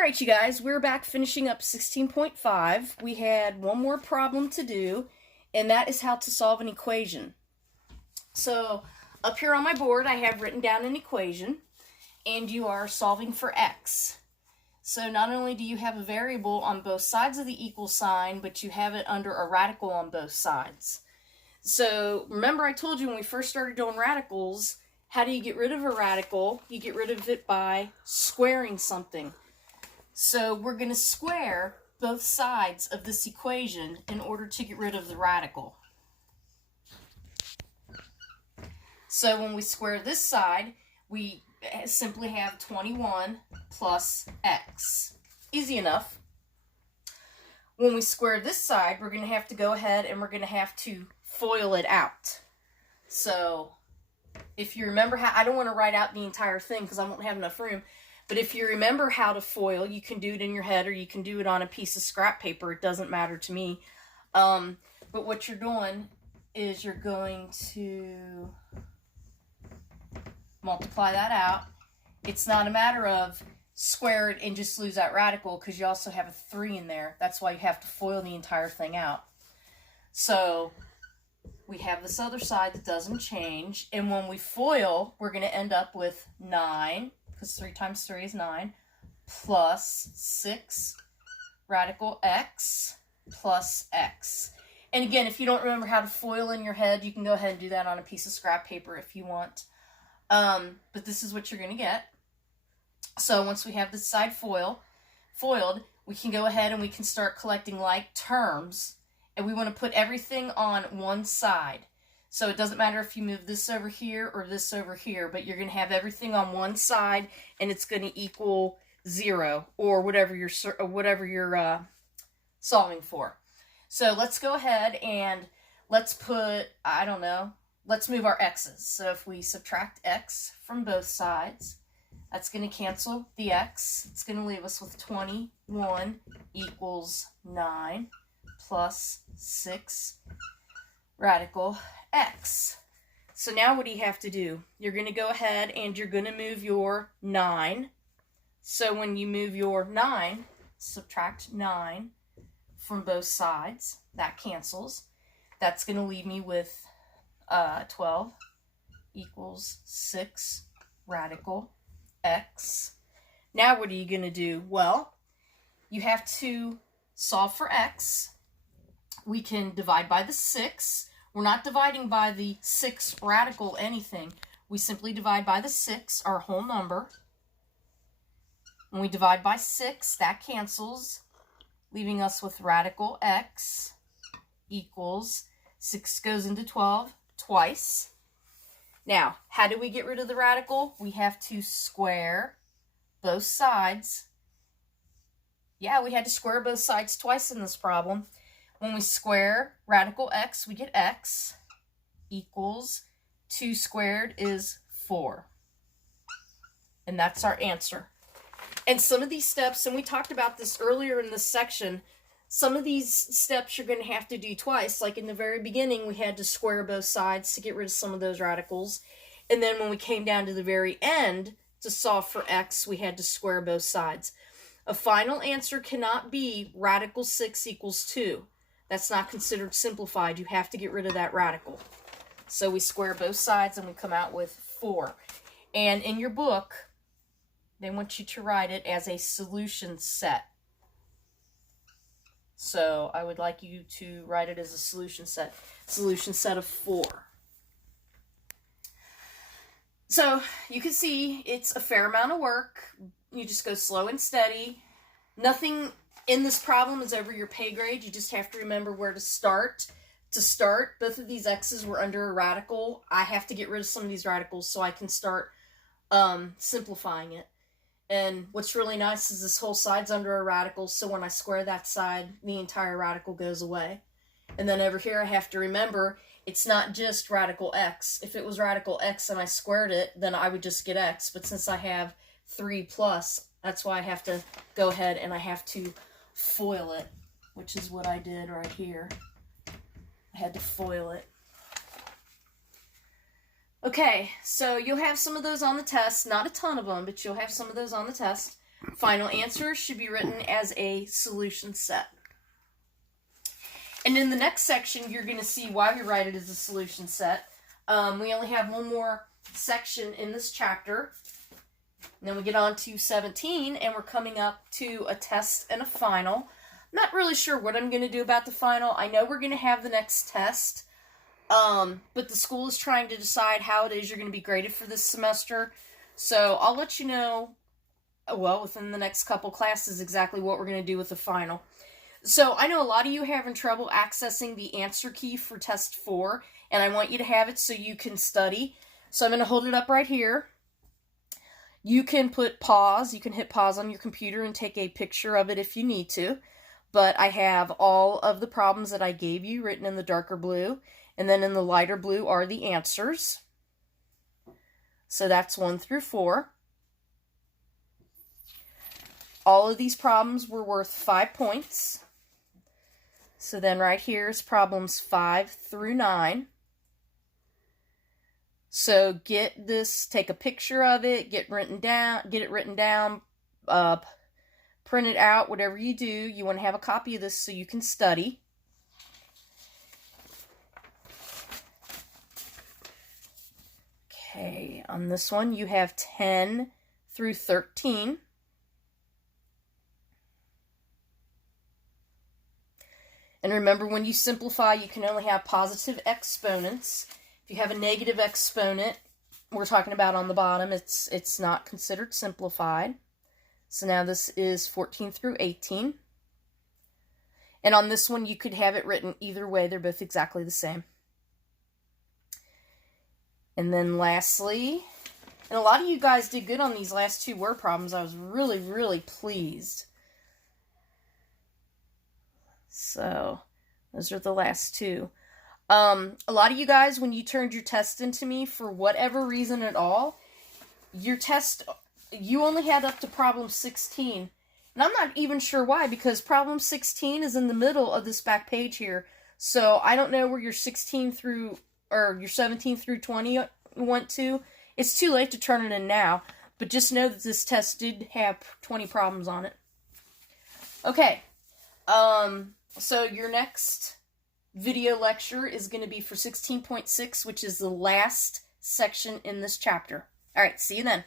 Alright, you guys, we're back finishing up 16.5. We had one more problem to do, and that is how to solve an equation. So, up here on my board, I have written down an equation, and you are solving for x. So, not only do you have a variable on both sides of the equal sign, but you have it under a radical on both sides. So, remember I told you when we first started doing radicals, how do you get rid of a radical? You get rid of it by squaring something. So we're going to square both sides of this equation in order to get rid of the radical. So when we square this side, we simply have 21 plus x. Easy enough. When we square this side, we're going to have to go ahead and we're going to have to FOIL it out. So if you remember how, I don't want to write out the entire thing because I won't have enough room. But if you remember how to FOIL, you can do it in your head or you can do it on a piece of scrap paper. It doesn't matter to me. But what you're doing is you're going to multiply that out. It's not a matter of square it and just lose that radical because you also have a 3 in there. That's why you have to FOIL the entire thing out. So we have this other side that doesn't change. And when we FOIL, we're going to end up with 9. Because 3 times 3 is 9, plus 6 radical x plus x. And again, if you don't remember how to FOIL in your head, you can go ahead and do that on a piece of scrap paper if you want. But this is what you're going to get. So once we have this side FOILed, we can go ahead and we can start collecting like terms. And we want to put everything on one side. So it doesn't matter if you move this over here or this over here, but you're going to have everything on one side and it's going to equal 0 or whatever you're solving for. So let's go ahead and let's put, I don't know, let's move our x's. So if we subtract x from both sides, that's going to cancel the x. It's going to leave us with 21 equals 9 plus 6 radical x. So now what do you have to do? You're going to go ahead and you're going to move your 9. So when you move your 9, subtract 9 from both sides. That cancels. That's going to leave me with 12 equals 6 radical x. Now what are you going to do? Well, you have to solve for x. We can divide by the 6. We're not dividing by the 6 radical anything. We simply divide by the 6, our whole number. When we divide by 6, that cancels, leaving us with radical x equals 6 goes into 12 twice. Now, how do we get rid of the radical? We have to square both sides. Yeah, we had to square both sides twice in this problem. When we square radical x, we get x equals 2 squared is 4. And that's our answer. And some of these steps, and we talked about this earlier in this section, some of these steps you're going to have to do twice. Like in the very beginning, we had to square both sides to get rid of some of those radicals. And then when we came down to the very end to solve for x, we had to square both sides. A final answer cannot be radical 6 equals 2. That's not considered simplified. You have to get rid of that radical. So we square both sides and we come out with 4. And in your book, they want you to write it as a solution set. So I would like you to write it as a solution set of 4. So you can see it's a fair amount of work. You just go slow and steady. Nothing in this problem is over your pay grade. You just have to remember where to start. To start, both of these x's were under a radical. I have to get rid of some of these radicals so I can start simplifying it. And what's really nice is this whole side's under a radical, so when I square that side, the entire radical goes away. And then over here I have to remember, it's not just radical x. If it was radical x and I squared it, then I would just get x. But since I have 3 plus, that's why I have to go ahead and I have to FOIL it, which is what I did right here. I had to FOIL it. Okay, so you'll have some of those on the test. Not a ton of them, but you'll have some of those on the test. final answer should be written as a solution set. And in the next section, you're going to see why we write it as a solution set. We only have one more section in this chapter. And then we get on to 17, and we're coming up to a test and a final. I'm not really sure what I'm going to do about the final. I know we're going to have the next test, but the school is trying to decide how it is you're going to be graded for this semester. So I'll let you know, well, within the next couple classes exactly what we're going to do with the final. So I know a lot of you are having trouble accessing the answer key for test 4, and I want you to have it so you can study. So I'm going to hold it up right here. You can put pause. You can hit pause on your computer and take a picture of it if you need to. But I have all of the problems that I gave you written in the darker blue, and then in the lighter blue are the answers. So that's 1 through 4. All of these problems were worth 5 points. So then right here is problems 5 through 9. So get this, take a picture of it, get it written down, print it out, whatever you do. You want to have a copy of this so you can study. Okay, on this one you have 10 through 13. And remember, when you simplify, you can only have positive exponents. If you have a negative exponent, we're talking about on the bottom, it's not considered simplified. So now this is 14 through 18. And on this one, you could have it written either way. They're both exactly the same. And then lastly, and a lot of you guys did good on these last 2 word problems. I was really, really pleased. So, those are the last 2. A lot of you guys, when you turned your test into me, for whatever reason at all, your test, you only had up to problem 16. And I'm not even sure why, because problem 16 is in the middle of this back page here. So, I don't know where your 16 through, or your 17 through 20 went to. It's too late to turn it in now, but just know that this test did have 20 problems on it. Okay. So your next video lecture is going to be for 16.6, which is the last section in this chapter. All right, see you then.